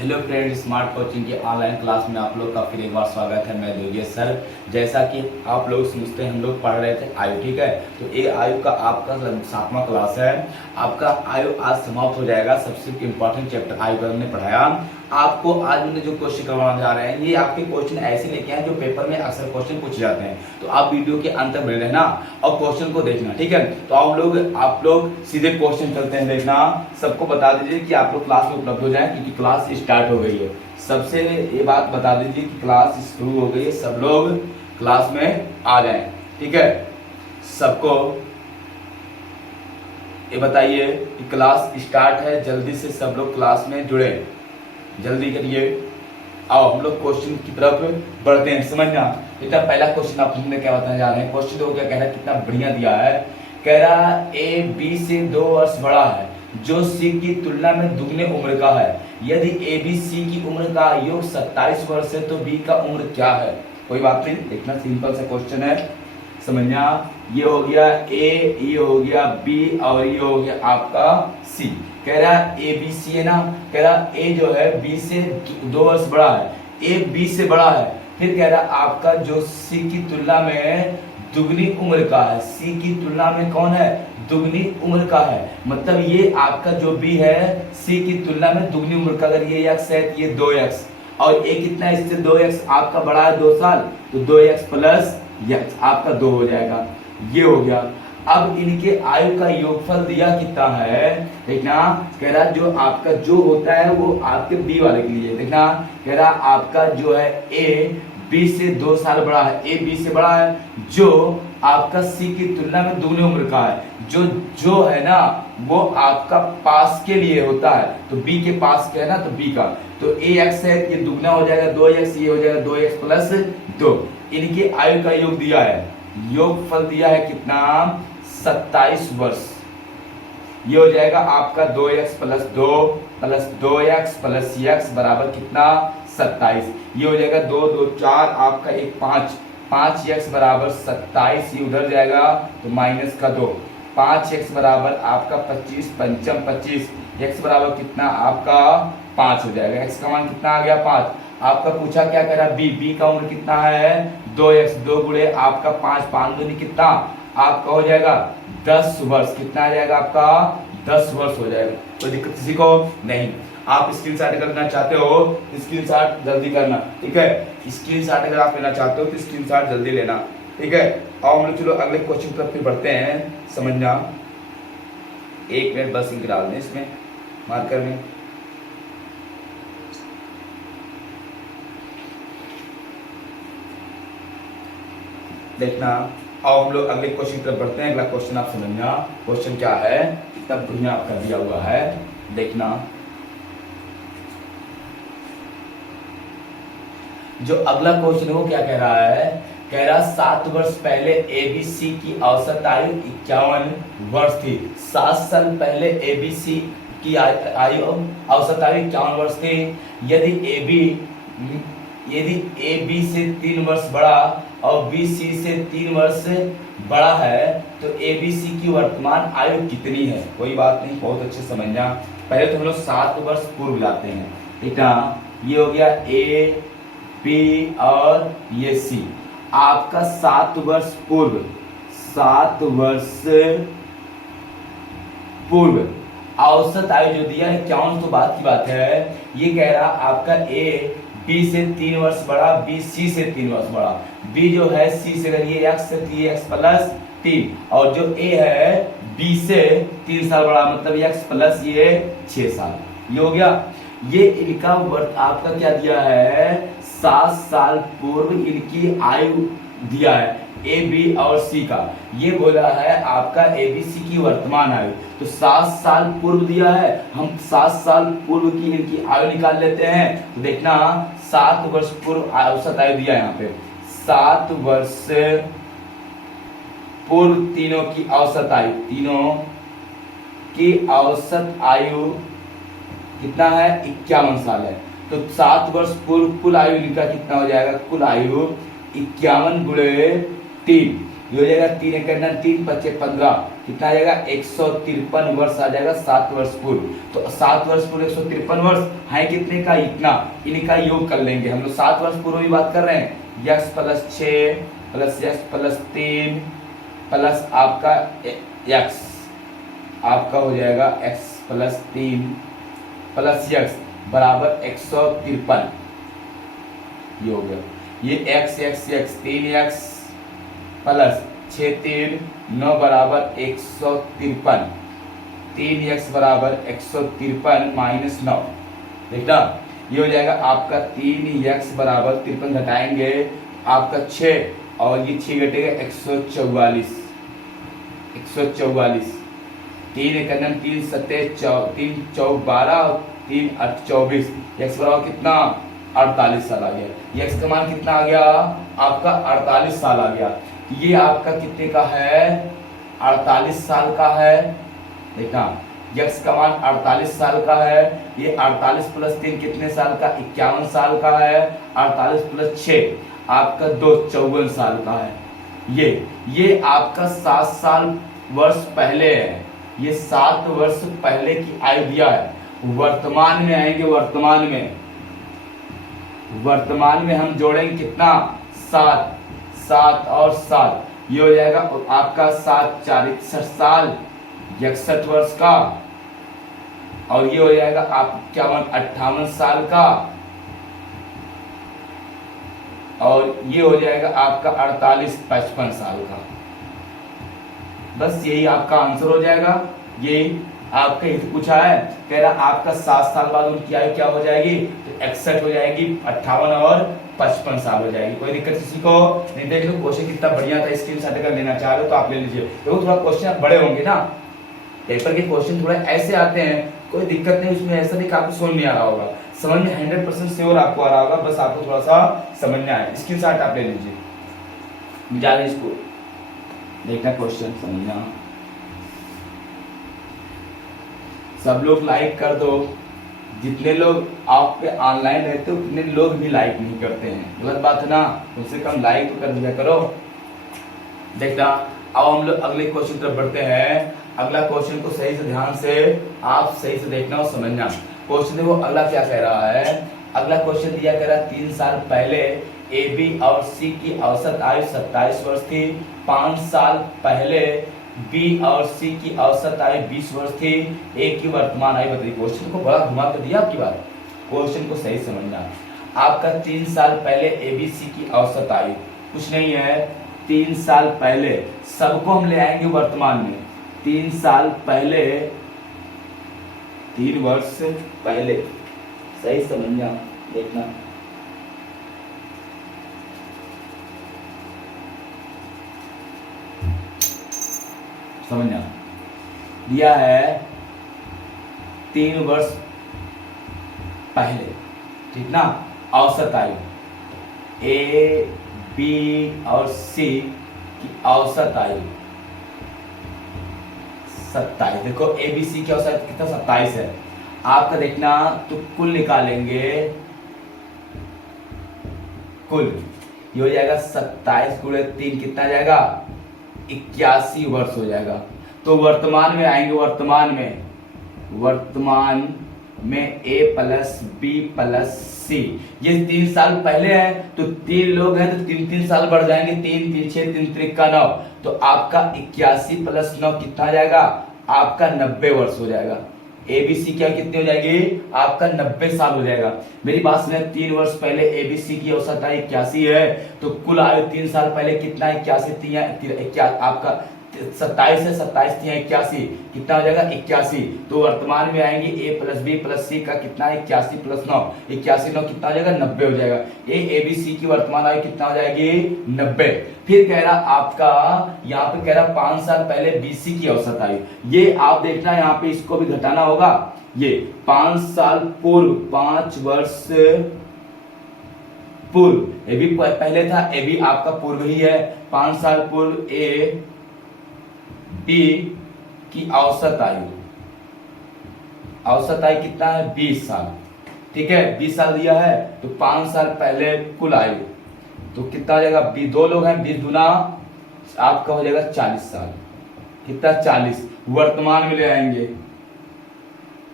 Hello friend, smart coaching की online class में आप लोग का फिर एक बार स्वागत है। मैं योगेश सर। जैसा कि आप लोग समझते हैं, हम लोग पढ़ रहे थे आयु, ठीक है। तो ये आयु का आपका 7वां क्लास है। आपका आयु आज समाप्त हो जाएगा। सबसे इम्पोर्टेंट चैप्टर आयु का हमने पढ़ाया। आपको आज मैंने जो क्वेश्चन करवाने जा रहे हैं, ये आपके क्वेश्चन ऐसे लेके हैं जो पेपर में अक्सर क्वेश्चन पूछे जाते हैं। तो आप वीडियो के अंत तक बने रहना और क्वेश्चन को देखना, ठीक है। तो आप लोग सीधे क्वेश्चन चलते हैं। देखना, सबको बता दीजिए कि आप लोग क्लास में उपलब्ध हो जाए, क्योंकि क्लास स्टार्ट हो गई है। सबसे ये बात बता दीजिए कि क्लास शुरू हो गई है, सब लोग क्लास में आ जाएं, ठीक है। सबको ये बताइए कि क्लास स्टार्ट है, जल्दी से सब लोग क्लास में जुड़े, जल्दी करिए। आओ हम लोग क्वेश्चन की तरफ बढ़ते हैं। समझना, इतना पहला क्वेश्चन आप हमने क्या बताने जा रहे हैं। क्वेश्चन तो क्या कह रहा है, कितना बढ़िया दिया है। कह रहा ए बी से 2 वर्ष बड़ा है, जो सी की तुलना में दुगने उम्र का है। यदि ए बी सी की उम्र का योग 27 वर्ष है तो बी का उम्र क्या है। कोई बात नहीं, देखना सिंपल सा क्वेश्चन है, समझना। ये हो गया ए, ये हो गया बी और ये हो गया आपका सी। कह रहा है ए बी सी है ना, कह रहा ए जो है बी से 2 वर्ष बड़ा है, ए बी से बड़ा है। फिर कह रहा आपका जो सी की तुलना में दुगनी उम्र का है, सी की तुलना में कौन है, दुगनी उम्र का है। मतलब ये आपका जो बी है सी की तुलना में दुगनी उम्र का। अगर ये x है तो ये 2x, और ए कितना है, इससे 2x आपका बड़ा है 2 साल, तो 2x प्लस x आपका 2 हो जाएगा। ये हो गया। अब इनके आयु का योगफल दिया कितना है, देखना। कह रहा जो आपका जो होता है वो आपके बी वाले के लिए, देखना। कह रहा आपका जो है ए बी से 2 साल बड़ा है, ए बी से बड़ा है, जो आपका सी की तुलना में दुगनी उम्र का है। जो है ना वो आपका पास के लिए होता है, तो बी के पास क्या है ना, तो बी का, तो ए एक्स है, ये दुगना हो जाएगा 2x, ये हो जाएगा 2x प्लस 2। इनके आयु का योग दिया है, योगफल दिया है कितना, 27 वर्ष। ये हो जाएगा आपका 2x plus 2 plus 2x plus x बराबर कितना, 27। ये हो जाएगा 2 2 4 आपका 1 5, 5x बराबर 27। ये उधर जाएगा तो माइनस का 2, 5x बराबर आपका 25 पंचम 25, x बराबर कितना आपका 5 हो जाएगा। x का मान कितना आ गया 5। आपका पूछा क्या कह रहा बी का उम्र कितना है 2x, 2 गुणे आपका 5, 5 दूनी कितना आपका हो जाएगा 10 वर्ष। कितना आ जाएगा आपका 10 वर्ष हो जाएगा। कोई दिक्कत किसी को नहीं। आप स्क्रीनशॉट करना चाहते हो, स्क्रीनशॉट जल्दी करना, ठीक है। स्क्रीनशॉट अगर आप लेना चाहते हो तो स्क्रीनशॉट जल्दी लेना, ठीक है। और हम लोग चलो अगले क्वेश्चन पर फिर बढ़ते हैं। समझना, 1 मिनट बस इंक डाल दें इसमें मार्कर में। देखना, और हम लोग अगले क्वेश्चन की तरफ बढ़ते हैं। अगला क्वेश्चन आप समझना, क्वेश्चन क्या है, कितना बढ़िया आपका दिया हुआ है। देखना, जो अगला क्वेश्चन है वो क्या कह रहा है। कह रहा 7 वर्ष पहले एबीसी की औसत आयु 51 वर्ष थी। 7 साल पहले एबीसी की आयु औसत आयु 51 वर्ष थी। यदि ए बी से 3 वर्ष बड़ा और बी सी से 3 वर्ष बड़ा है तो ए बी सी की वर्तमान आयु कितनी है। कोई बात नहीं, बहुत अच्छे समझना। पहले तो हम लोग 7 वर्ष पूर्व लाते हैं, ठीक है। ये हो गया ए बी और ये सी। आपका 7 वर्ष पूर्व, 7 वर्ष पूर्व औसत आयु जो दिया है 51, तो बात की बात है। ये कह रहा आपका ए बी से 3 वर्ष बड़ा, बी सी से 3 वर्ष बड़ा। बी जो है सी से अगर ये x है तो ये x प्लस 3, और जो ए है बी से 3 साल बड़ा, मतलब x प्लस ये 6 साल। ये हो गया। ये इनका वर्त आपका क्या दिया है, 7 साल पूर्व इनकी आयु दिया है ए बी और सी का। ये बोला है आपका ए बी सी की वर्तमान आयु, तो 7 साल पूर्व दिया है। हम 7 साल पूर्व की इनकी आयु निकाल लेते हैं। तो देखना, 7 वर्ष पूर्व औसत आयु दिया है यहाँ पे, 7 वर्ष पूर्व तीनों की औसत आयु, तीनों की औसत आयु कितना है, 51 साल है। तो 7 वर्ष पूर्व कुल आयु इनका कितना हो जाएगा, कुल आयु 51 गुणे 3, ये हो जाएगा 3 1 3 5 15, कितना आ जाएगा 153 वर्ष आ जाएगा 7 वर्ष पूर्व। तो 7 वर्ष पूर्व 153 वर्ष है कितने का, इतना, इनका योग कर लेंगे हम लोग। 7 वर्ष पूर्व की बात कर रहे हैं, x plus 6 plus x plus 3 plus आपका यक्स, आपका हो जाएगा एक्स प्लस 3 प्लस यक्स बराबर 153, ये हो गया। ये x x x 3x plus 6 3 9 बराबर 153, 3x बराबर 153 माइनस 9, देखना ये हो जाएगा आपका 3x बराबर 53 घटाएंगे आपका 6 और ये 6 घटेगा 144, 144, 3 एक 3 सत्ते 3 चौक 12 और 3 8 24, x बराबर कितना 48 साल आ गया। x का मान कितना आ गया आपका 48 साल आ गया। ये आपका कितने का है 48 साल का है, देखना x का मान 48 साल का है। ये 48 प्लस 3 कितने साल का 51 साल का है। 48 प्लस 6 आपका 2 54 साल का है। ये आपका 7 साल वर्ष पहले है, ये 7 वर्ष पहले की आयु दिया है। वर्तमान में आएंगे, वर्तमान में हम जोड़ेंगे कितना 7 7 और 7, ये हो जाएगा आपका 7 4 61 साल 61 वर्ष का, और ये हो जाएगा आप 58 साल का, और ये हो जाएगा आपका 48 55 साल का। बस यही आपका आंसर हो जाएगा। यही आपका हित पूछा है, कह रहा आपका 7 साल बाद उनकी आयु क्या हो जाएगी, तो 61 हो जाएगी, 58 और 55 साल हो जाएगी। कोई दिक्कत किसी को नहीं। देख लो क्वेश्चन कितना बढ़िया था, स्क्रीनशॉट अगर लेना चाह रहे हो तो आप ले लीजिए। तो थोड़ा क्वेश्चन बड़े होंगे ना, पेपर के क्वेश्चन थोड़े ऐसे आते हैं, कोई दिक्कत नहीं उसमें, ऐसा नहीं कि आपको समझ नहीं आ रहा होगा, समझ में 100% श्योर आपको आ रहा होगा, बस आपको थोड़ा सा समझना है। स्क्रीनशॉट आप ले लीजिए, मिटा लीजिए इसको, देखना क्वेश्चन समझना। सब लोग लाइक कर दो, जितने लोग आप पे ऑनलाइन रहते हो उतने लोग भी लाइक नहीं करते हैं, गलत बात है ना, उससे कम लाइक तो कर दिया करो। देखना अब हम लोग अगले क्वेश्चन तरफ बढ़ते हैं। अगला क्वेश्चन को सही से ध्यान से आप सही से देखना और समझना। क्वेश्चन देखो अगला क्या कह रहा है। अगला क्वेश्चन दिया कह रहा है 3 साल पहले ए बी और सी की औसत आयु 27 वर्ष थी। 5 साल पहले बी और सी की औसत आयु 20 वर्ष थी। ए की वर्तमान आयु बताइए। क्वेश्चन को बड़ा घुमा कर दिया आपकी बात, क्वेश्चन को सही समझना। आपका 3 साल पहले ए बी सी की औसत आयु कुछ नहीं है, 3 साल पहले सबको हम ले आएंगे वर्तमान में। 3 साल पहले, 3 वर्ष पहले, सही समझना, देखना समझना। दिया है 3 वर्ष पहले, ठीक ना, औसत आयु ए बी और सी की औसत आयु 27। देखो ए बी सी की औसत कितना 27 है। आपका देखना तो कुल निकालेंगे, कुल ये हो जाएगा 27 गुणे 3 कितना जाएगा 81 वर्ष हो जाएगा। तो वर्तमान में आएंगे, वर्तमान में ए प्लस बी प्लस सी, ये 3 साल पहले है तो 3 लोग हैं तो 3 साल बढ़ जाएंगे, 3 3 6 3 3 का 9, तो आपका 81 प्लस 9 कितना आ जाएगा आपका 90 वर्ष हो जाएगा। ए बी सी क्या कितनी हो जाएगी आपका 90 साल हो जाएगा। मेरी बात सुने, 3 वर्ष पहले ए बी सी की औसत आयु 81 है तो कुल आयु 3 साल पहले कितना 81 आपका 27 है, 27 81 कितना हो जाएगा 81। तो वर्तमान में आएंगे ए प्लस बी प्लस सी का कितना 81 प्लस 9, 81 9 कितना हो जाएगा 90 हो जाएगा। ए बी सी की वर्तमान आयु कितना हो जाएगी 90। फिर कह रहा आपका यहाँ पे कह रहा 5 साल पहले बी सी की औसत आयु, ये आप देखना यहाँ पे इसको भी घटाना होगा। ये 5 साल पूर्व, 5 वर्ष पूर्व, ए बी पहले था, ए बी आपका पूर्व ही है। 5 साल पूर्व ए बी की औसत आयु, औसत आयु कितना है 20 साल, ठीक है 20 साल दिया है तो 5 साल पहले कुल आयु तो कितना हो जाएगा 2 लोग हैं, 20 दूना आपका हो जाएगा 40 साल, कितना 40, वर्तमान में ले आएंगे,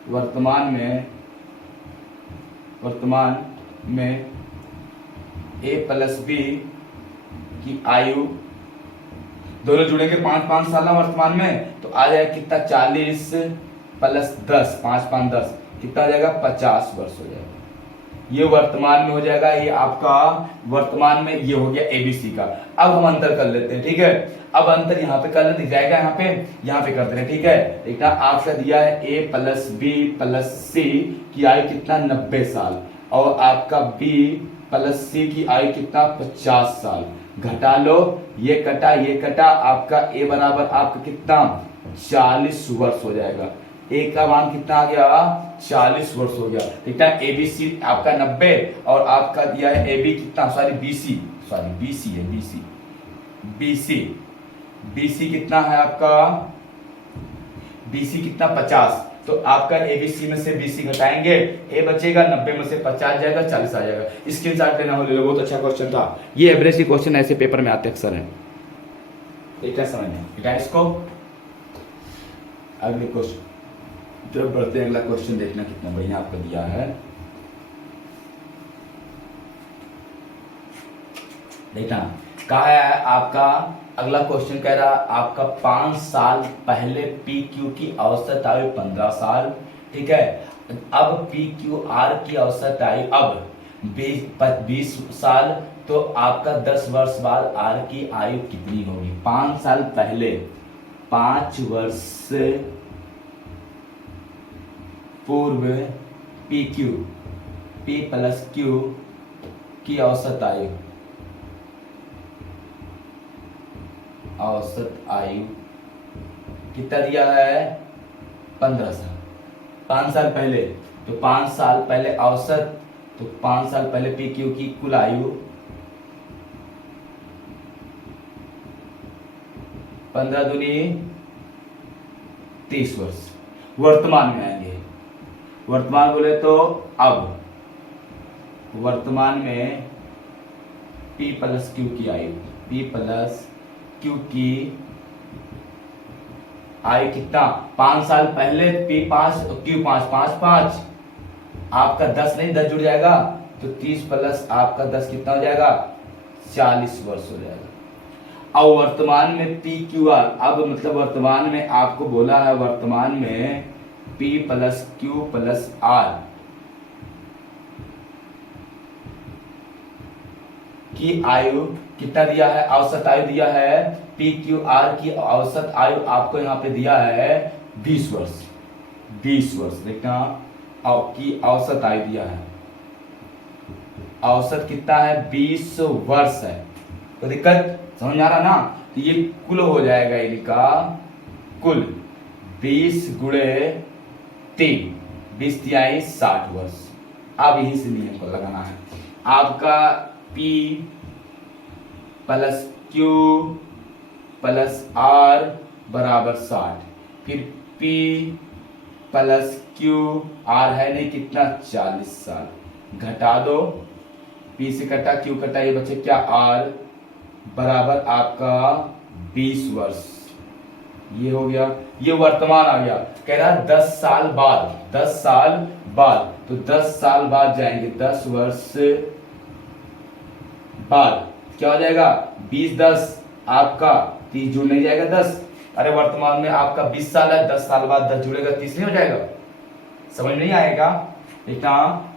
वर्तमान में ए प्लस बी की आयु, दोनों जुड़ेंगे 5-5 साल वर्तमान में, तो आ जाएगा कितना 40 प्लस 10, 5-5 10, कितना आ जाएगा 50 वर्ष हो जाएगा। ये वर्तमान में हो जाएगा, ये आपका वर्तमान में ये हो गया एबीसी का। अब हम अंतर कर लेते हैं, ठीक है। अब अंतर यहाँ पे कर लेते जाएगा, यहाँ पे करते हैं, ठीक है। देखना आपका दिया है ए प्लस बी प्लस सी की आयु कितना 90 साल, और आपका बी प्लस सी की आयु कितना 50 साल। घटा लो, ये कटा, आपका ए बराबर आपका कितना 40 वर्ष हो जाएगा। ए का मान कितना आ गया 40 वर्ष हो गया। ठीक है, एबीसी आपका 90 और आपका दिया है एबी कितना, बीसी कितना है आपका, बीसी कितना 50, तो आपका एबीसी में से बीसी घटाएंगे, ए बचेगा 90 में से 50 जाएगा, 40 आ जाएगा। स्क्रीनशॉट लेना हो ले लो, बहुत अच्छा क्वेश्चन था ये। एवरेज के क्वेश्चन ऐसे पेपर में आते अक्सर है, ठीक है, समझ में। ठीक है, इसको अगले क्वेश्चन जब बढ़ते हैं, अगला क्वेश्चन देखना कितना बढ़िया आपको दिया है। देखना कहा है आपका अगला क्वेश्चन, कह रहा आपका 5 साल पहले पी क्यू की औसत आयु 15 साल, ठीक है। अब पी क्यू आर की औसत आयु अब 20 साल, तो आपका 10 वर्ष बाद आर की आयु कितनी होगी। 5 साल पहले, 5 वर्ष पूर्व P Q, P plus Q की औसत आयु, कितना दिया है 15 साल। 5 साल पहले, तो 5 साल पहले औसत, तो 5 साल पहले पी क्यू की कुल आयु 15 दूनी 30 वर्ष। वर्तमान में आएंगे, वर्तमान बोले तो अब वर्तमान में P प्लस क्यू की आयु, P प्लस क्यू की आयु कितना, 5 साल पहले P5 Q5 5 आपका 10 नहीं 10 जुड़ जाएगा, तो 30 प्लस आपका 10 कितना हो जाएगा 40 वर्ष हो जाएगा। अब वर्तमान में पी क्यू आर, अब मतलब वर्तमान में आपको बोला है वर्तमान में P plus Q plus R की आयु कितना दिया है, औसत आयु दिया है। पी क्यू आर की औसत आयु आपको यहाँ पे दिया है 20 वर्ष, 20 वर्ष। देखना की औसत आयु दिया है, औसत कितना है 20 वर्ष है। तो दिक्कत समझ आ रहा ना, तो ये कुल हो जाएगा इनका कुल 20 गुणे 3, 20 तिहाई 60 वर्ष। अब यही से नियम को लगाना है आपका P plus Q plus R बराबर 60, फिर P प्लस Q R है नहीं कितना 40 साल। घटा दो, P से कटा Q कटा, ये बचे क्या R बराबर आपका 20 वर्ष। ये हो गया, ये वर्तमान आ गया। कह रहा 10 साल बाद, 10 साल बाद, तो 10 साल बाद जाएंगे, 10 वर्ष बाद क्या हो जाएगा 20 10 आपका 30 जुड़ नहीं जाएगा 10। अरे वर्तमान में आपका 20 साल है, 10 साल बाद 10 जुड़ेगा 30 नहीं हो जाएगा। समझ नहीं आएगा। देखना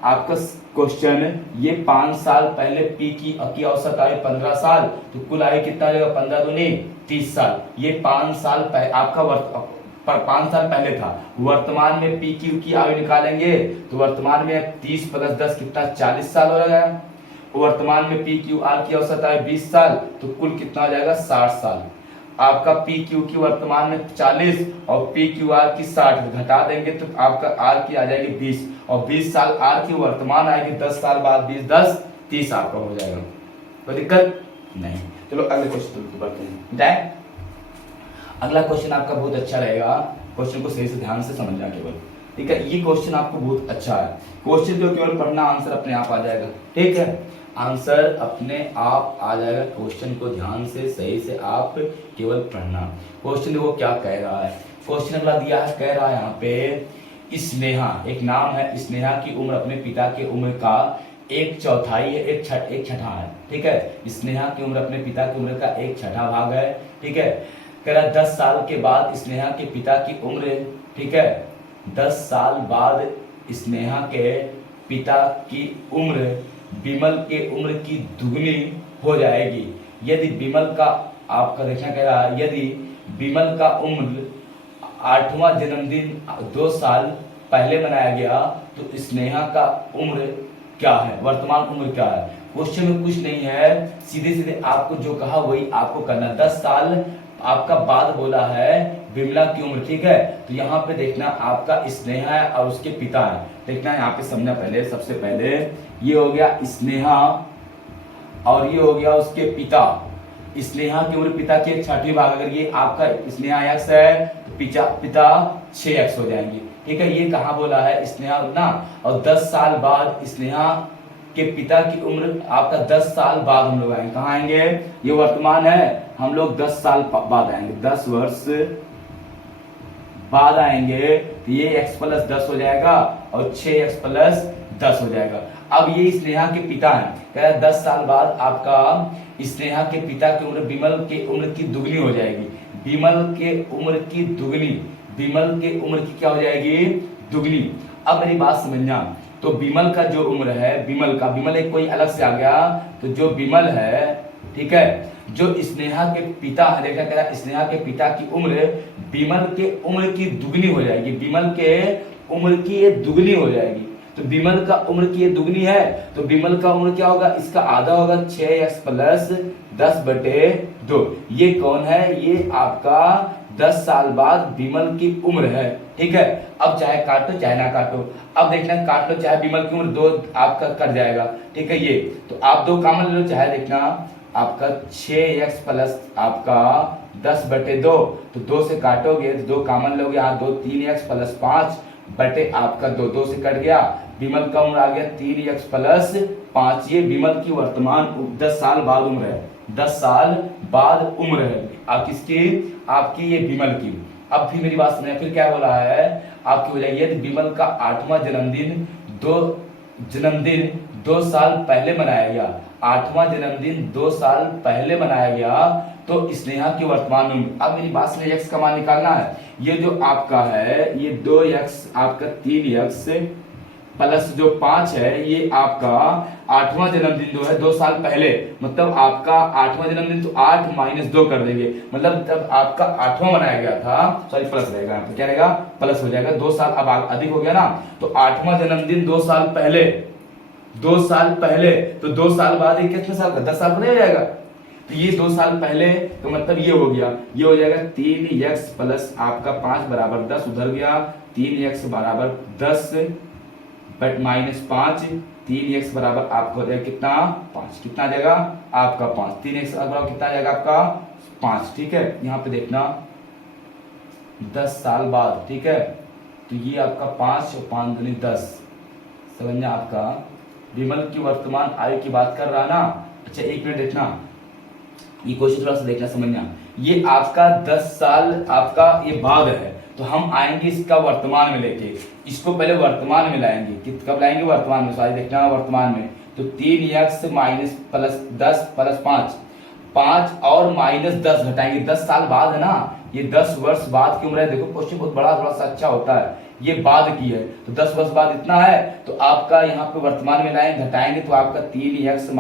आपका क्वेश्चन, ये 5 साल पहले पी की औसत आयु 15 साल, तो कुल आयु कितना हो जाएगा 15 दूनी 30 साल। ये 5 साल पहले आपका 5 साल पहले था। वर्तमान में पी क्यू की आयु निकालेंगे, तो वर्तमान में 30 प्लस 10 कितना 40 साल हो जाएगा। वर्तमान में पी क्यू आर की औसत आयु 20 साल, तो कुल कितना हो जाएगा 60 साल। आपका पी क्यू की वर्तमान में 40 और पी क्यू आर की 60 घटा देंगे, तो आपका आर की आ जाएगी 20 और 20 साल आर की वर्तमान आएगी, 10 साल बाद 20 10 30 आपका हो जाएगा। कोई दिक्कत नहीं। चलो अगले क्वेश्चन की बात करें। अगला क्वेश्चन आपका बहुत अच्छा रहेगा, क्वेश्चन को सही से ध्यान से समझना केवल। ठीक है, ये क्वेश्चन आपको बहुत अच्छा है। क्वेश्चन को केवल पढ़ना, आंसर अपने आप आ जाएगा। ठीक है, आंसर अपने आप आ जाएगा। क्वेश्चन को ध्यान से सही से आप केवल पढ़ना। क्वेश्चन देखो क्या कह रहा है। क्वेश्चन अगला दिया है, कह रहा है यहाँ पे स्नेहा, एक नाम है, स्नेहा की उम्र अपने पिता की उम्र का 1/4 है, एक छठा है। ठीक है, स्नेहा की उम्र अपने पिता की उम्र का 1/6 भाग है। ठीक है, कह रहा 10 साल के बाद स्नेहा के पिता की उम्र, ठीक है, 10 साल बाद स्नेहा के पिता की उम्र विमल के उम्र की दुगनी हो जाएगी। यदि विमल का, आपका देखना कह रहा है, यदि विमल का उम्र 8वां जन्मदिन 2 साल पहले मनाया गया तो स्नेहा का उम्र क्या है, वर्तमान उम्र क्या है। क्वेश्चन में कुछ नहीं है, सीधे सीधे आपको जो कहा वही आपको करना। 10 साल आपका बाद बोला है विमला की उम्र। ठीक है, तो यहाँ पे देखना आपका स्नेहा है और उसके पिता है। देखना यहाँ पे समझना, पहले सबसे पहले ये हो गया स्नेहा और ये हो गया उसके पिता। स्नेहा की उम्र पिता की 1/6 भाग, अगर ये आपका स्नेहा x है तो पिता 6x हो जाएंगे। ठीक है, ये कहाँ बोला है स्नेहा ना, और 10 साल बाद स्नेहा के पिता की उम्र आपका 10 साल बाद हम लोग आएंगे। कहाँ आएंगे, ये वर्तमान है, हम लोग 10 साल बाद आएंगे, 10 वर्ष बाद आएंगे तो ये x + 10 हो जाएगा और 6x + 10 हो जाएगा। अब ये स्नेहा के पिता हैं, कह रहा है 10 साल बाद आपका स्नेहा के पिता की उम्र विमल के उम्र की दुगनी हो जाएगी। विमल के उम्र की दुगनी, विमल के उम्र की क्या हो जाएगी, दुगनी। अब मेरी बात समझना, तो विमल का जो उम्र है, विमल का, विमल एक कोई अलग से आ गया, तो जो विमल है, ठीक है, जो स्नेहा के पिता है, देखा कह रहा स्नेहा के पिता की उम्र विमल के उम्र की दुगनी हो जाएगी। विमल के उम्र की ये दुगनी हो जाएगी, तो विमल का उम्र की ये दुगनी है, तो विमल का उम्र क्या होगा, इसका आधा होगा 6x + 10/2। ये कौन है, ये आपका 10 साल बाद विमल की उम्र है। ठीक है, अब चाहे काटो चाहे ना काटो, अब देखना काट लो, चाहे विमल की उम्र 2 आपका कट जाएगा। ठीक है, ये तो आप 2 कॉमन ले लो, चाहे देखना आपका 6x + आपका 10/2, तो 2 से काटोगे तो 2 कॉमन लोगे, यहाँ 2 3x + 5 आपका 2 से कट गया। विमल का उम्र आ गया 3x + 5। ये विमल की वर्तमान 10 साल बाद उम्र है, 10 साल बाद उम्र है आप किसकी, आपकी ये विमल की। अब फिर मेरी बात सुनिए, फिर क्या बोला है आपकी हो जाएगी, यदि विमल का 8वां जन्मदिन 2 साल पहले मनाया गया, 8वां जन्मदिन 2 साल पहले मनाया गया तो स्नेहा की वर्तमान उम्र। अब मेरी बात सुनिए, x का मान निकालना है। ये जो आपका है ये 2x आपका 3x प्लस जो 5 है, ये आपका 8वां जन्मदिन जो है 2 साल पहले, मतलब आपका 8वां जन्मदिन, तो 8 - 2 कर देंगे, मतलब तब आपका 8वां मनाया गया था, सॉरी प्लस रहेगा, क्या रहेगा, प्लस हो जाएगा। 2 साल अब अधिक हो गया ना, तो 8वां जन्मदिन 2 साल पहले, 2 साल पहले, तो 2 साल बाद ये कितने साल का, 10 साल का नहीं हो जाएगा। तो ये 2 साल पहले, तो मतलब ये हो गया, ये हो जाएगा 3x + आपका 5 = 10, उधर गया 3x = 10 बट -5, 3x बराबर आपको हो जाएगा कितना, 5। कितना आ जाएगा आपका 5, 3x बराबर कितना आ जाएगा आपका 5। ठीक है, यहाँ पे देखना 10 साल बाद, ठीक है, तो ये आपका 5 और 5 दूनी 10, समझना आपका विमल की वर्तमान आयु की बात कर रहा ना। अच्छा 1 मिनट देखना, ये क्वेश्चन थोड़ा सा देखना समझना, ये आपका 10 साल आपका ये बाद है, तो हम आएंगे इसका वर्तमान में लेके, इसको पहले वर्तमान में लाएंगे। कब लाएंगे, वर्तमान में, सारी देखना वर्तमान में, तो 3x + 10 + 5, 5 और -10 घटाएंगे, 10 साल बाद है ना, ये 10 वर्ष बाद की उम्र है। देखो क्वेश्चन बहुत बड़ा, थोड़ा सा अच्छा होता है, ये बाद की है, तो 10 वर्ष बाद इतना है, तो आपका यहाँ पे वर्तमान में लाएंगे, घटाएंगे तो आपका 3x -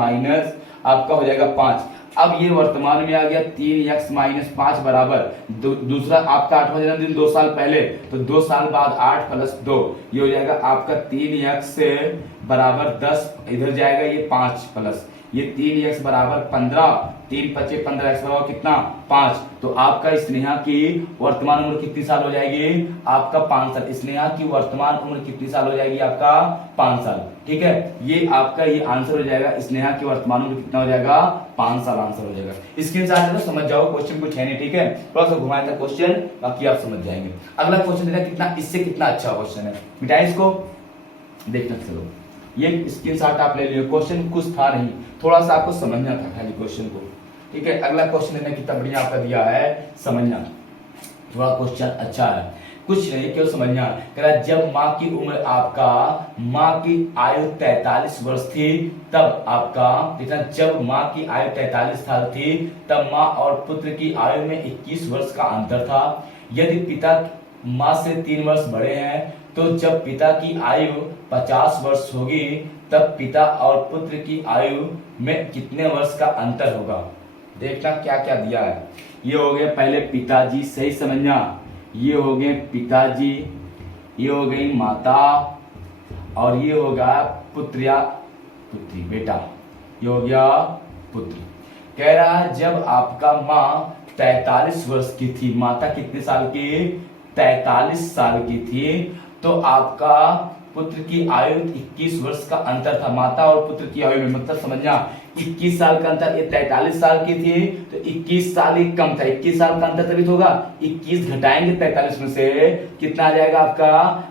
आपका हो जाएगा 5। अब ये वर्तमान में आ गया 3x - 5 बराबर दूसरा आपका 8वां जन्मदिन 2 साल पहले, तो 2 साल बाद 8 + 2, ये हो जाएगा आपका 3x = 10, इधर जाएगा ये 5 प्लस ये 3x = 15 3 × 5 = 15, x बराबर कितना 5। तो आपका स्नेहा की वर्तमान उम्र कितनी साल हो जाएगी? आपका 5 साल। स्नेहा की वर्तमान उम्र कितनी साल हो जाएगी? आपका 5 साल। ठीक है, ये आपका ये आंसर हो जाएगा। स्नेहा की वर्तमान उम्र कितना हो जाएगा? 5 साल आंसर हो जाएगा। इसके साथ तो समझ जाओ, क्वेश्चन कुछ है नहीं। ठीक है, थोड़ा सा घुमाया था क्वेश्चन, बाकी आप समझ जाएंगे। अगला क्वेश्चन देखा कितना, इससे कितना अच्छा क्वेश्चन है, मिटाए इसको, देखना। चलो ये स्क्रीनशॉट आप ले लियो। क्वेश्चन कुछ था नहीं, थोड़ा सा आपको समझना था खाली क्वेश्चन को। ठीक है, अगला क्वेश्चन मैंने कितना बढ़िया आपका दिया है, समझना। थोड़ा क्वेश्चन अच्छा है, कुछ नहीं क्यों समझना। कह रहा जब माँ की उम्र आपका, माँ की आयु 43 वर्ष थी, तब आपका देखना, जब माँ की आयु 43 साल थी, तब माँ और पुत्र की आयु में 21 वर्ष का अंतर था। यदि पिता माँ से 3 वर्ष बड़े हैं, तो जब पिता की आयु 50 वर्ष होगी, तब पिता और पुत्र की आयु में कितने वर्ष का अंतर होगा। देखना क्या क्या दिया है। ये हो गए पहले पिताजी, सही समझना, ये हो गए पिताजी, ये हो गई माता, और ये होगा पुत्र या पुत्री, बेटा, ये हो गया पुत्र। कह रहा है जब आपका माँ 43 वर्ष की थी, माता कितने साल की? 43 साल की थी, तो आपका पुत्र की आयु 21 वर्ष का अंतर था। माता और पुत्र की आयु में मतलब समझना, 21 साल का अंतर। ये 43 साल की थी, तो 21 साल ही कम था। 21 साल का अंतर तभी तो होगा। 21 घटाएंगे 43 में से, कितना आ जाएगा आपका?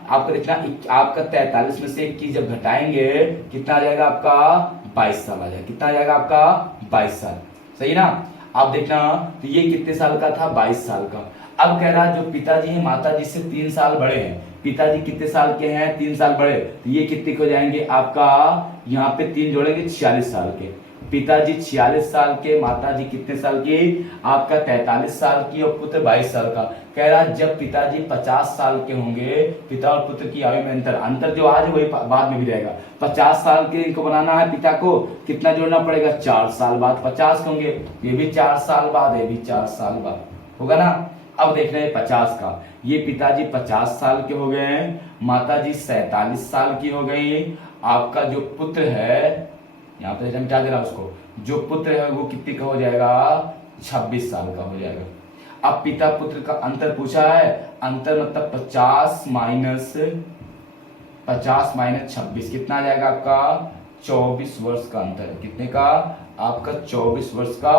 आपका देखना, आपका 43 में से 21 जब घटाएंगे, कितना आ जाएगा आपका? 22 साल आ जाएगा। कितना आ जाएगा आपका? 22 साल। सही ना? आप देखना, तो ये कितने साल का था? 22 साल का। अब कह रहा जो पिताजी है माताजी से 3 साल बड़े हैं, पिताजी कितने साल के हैं? 3 साल बड़े, तो ये कितने हो जाएंगे आपका? यहाँ पे 3 जोड़ेंगे, 46 साल के। पिताजी 46 साल के, माताजी कितने साल की? आपका 43 साल की, और पुत्र 22 साल का। कह रहा जब पिताजी 50 साल के होंगे, पिता और पुत्र की आयु में अंतर जो आज है वही बाद में भी रहेगा। 50 साल के इनको बनाना है पिता को, कितना जोड़ना पड़ेगा? 4 साल बाद 50 के होंगे, ये भी 4 साल बाद, ये भी 4 साल बाद होगा ना। अब देख रहे हैं 50 का, ये पिताजी 50 साल के हो गए हैं, माताजी 47 साल की हो गई। आपका जो पुत्र है, यहाँ पे मिटा दे रहा उसको, जो पुत्र है वो कितने का हो जाएगा? 26 साल का हो जाएगा। अब पिता पुत्र का अंतर पूछा है, अंतर मतलब 50 माइनस 26, कितना आ जाएगा आपका? 24 वर्ष का अंतर है। कितने का? आपका 24 वर्ष का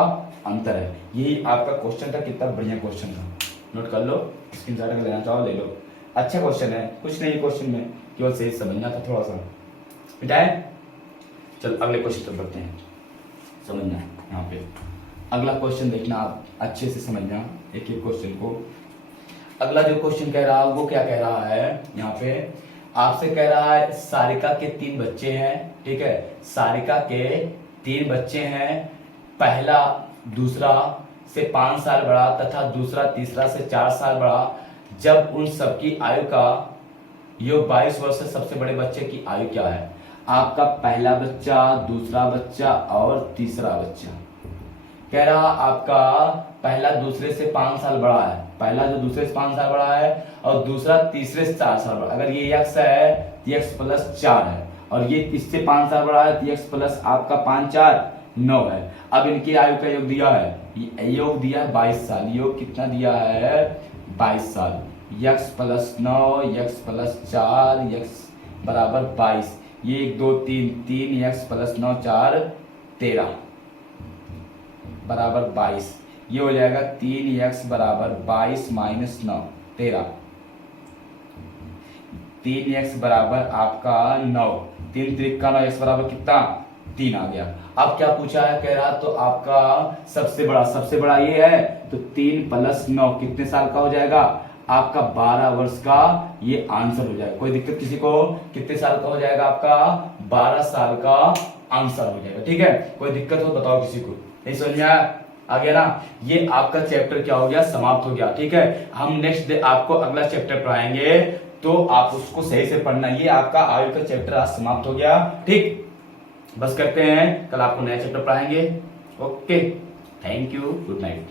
अंतर है। यही आपका क्वेश्चन था, कितना बढ़िया क्वेश्चन था, नोट कर लो, स्क्रीनशॉट अगर लेना चाहो ले लो। अच्छा क्वेश्चन है, कुछ नहीं क्वेश्चन में, केवल सही समझना था थोड़ा सा, मिटाए। चल अगले क्वेश्चन पर बढ़ते हैं, समझना यहाँ पे। अगला क्वेश्चन देखना, आप अच्छे से समझना एक एक क्वेश्चन को। अगला जो क्वेश्चन कह रहा है वो क्या कह रहा है, यहाँ पे आपसे कह रहा है सारिका के 3 बच्चे हैं। ठीक है, सारिका के 3 बच्चे हैं, पहला दूसरा से 5 साल बड़ा तथा दूसरा तीसरा से 4 साल बड़ा। जब उन सबकी आयु का योग 22 वर्ष है, सबसे बड़े बच्चे की आयु क्या है? आपका पहला बच्चा, दूसरा बच्चा और तीसरा बच्चा। कह रहा आपका पहला दूसरे से 5 साल बड़ा है, पहला जो दूसरे से 5 साल बड़ा है, और दूसरा तीसरे से 4 साल बड़ा। अगर ये x है तो x + 4 है, और ये इससे 5 साल बड़ा है तो x प्लस आपका 5 4 9 है। अब इनकी आयु का योग दिया है, योग दिया है 22 साल। योग कितना दिया है? 22 साल। x + 9 x + 4 x = 22। ये 1 2 3 x + 9 4 13 = 22। ये हो जाएगा 3x = 22 - 9 13। 3x = आपका 9, 3 3 का 9, x बराबर कितना? 3 आ गया। अब क्या पूछा है? कह रहा तो आपका सबसे बड़ा ये है, तो 3 + 9 कितने साल का हो जाएगा? आपका 12 वर्ष का ये आंसर हो जाएगा। कोई दिक्कत किसी को? कितने साल का हो जाएगा? आपका 12 साल का आंसर हो जाएगा। ठीक है, कोई दिक्कत हो बताओ किसी को, नहीं समझ में आ गया ना? ये आपका चैप्टर क्या हो गया? समाप्त हो गया। ठीक है, हम नेक्स्ट डे आपको अगला चैप्टर पढ़ाएंगे, तो आप उसको सही से पढ़ना। ये आपका आयु का चैप्टर आज समाप्त हो गया। ठीक, बस करते हैं, कल आपको नया चैप्टर पढ़ाएंगे। Okay, thank you, good night.